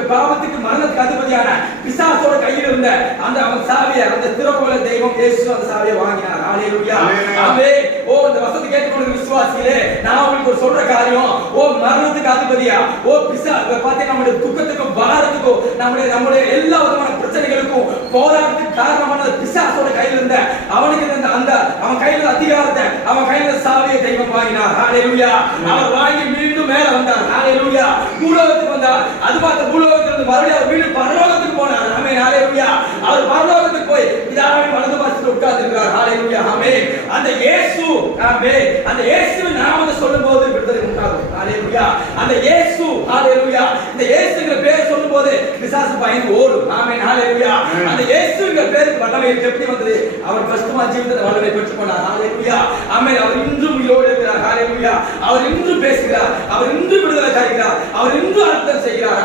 பாவத்துக்கு மரணத்துக்கு அதிபதியான பிசாசோட கையில் இருந்த அந்த அவன் சாவியை, அந்த திறவுகோலை தெய்வம் இயேசு அந்த சாவியை வாங்கினார். ஹalleluya. ஆமென். ஓ இந்த வசனத்தை கேட்டுக்கொண்டு விசுவாசிகளே, நான் உங்களுக்கு ஒரு சொல்ற காரியம், ஓ மரணத்துக்கு அதிபதியா, ஓ பிசாசு பாத்தீங்கன்னா நம்முடைய துக்கத்துக்கும் பாரத்துக்கும் நம்முடைய எல்லா விதமான பிரச்சனைகளுக்கும் போராட்டத்துக்கு காரணமான பிசாசோட கையில் இருந்த அவனுக்கு இருந்த அந்த அவன் கையில் அதிகாரத்தை, அவன் கையில் சாவியை தெய்வம் வாங்கினார். ஹalleluya. அவர் வாங்கி மீண்டும் மேல வந்தார். ஹalleluya. பூலோகத்துக்கு வந்தார். அது பார்த்த பூலோகத்திலிருந்து மறுபடியும் அவர் மீண்டும் பரலோகத்துக்கு போனார். ஆமென். ஹalleluya. அவர் பரலோகத்துக்கு போய் பிதாவின் வலது பாரத்தில் உட்கார்ந்திருக்கிறார். ஹalleluya. ஆமென். அந்த இயேசு, ஆமென், அந்த இயேசுவின் நாமத்தை சொல்லும்போது விடுதலை உண்டாகும். ஹalleluya. அந்த இயேசு, ஹalleluya, இந்த இயேசுங்கிற பேர் சொல்லும்போது பிசாசு பயந்து ஓடும். ஆமென். ஹalleluya. அந்த இயேசுங்கிற பேருக்கு வல்லமை எப்படி வந்தது? அவர் கஷ்டமா ஜீவிதத்தை வல்லமை பெற்றுக் கொண்டார். ஹalleluya. ஆமென். அவர் இன்றும் உயிரோடு இருக்கிறார். ஹalleluya. அவர் இன்றும் பேசுகிறார். அவர் இன்றும் விடுதலை தருகிறார். அவர் இன்றும் அற்புதம் செய்கிறார்.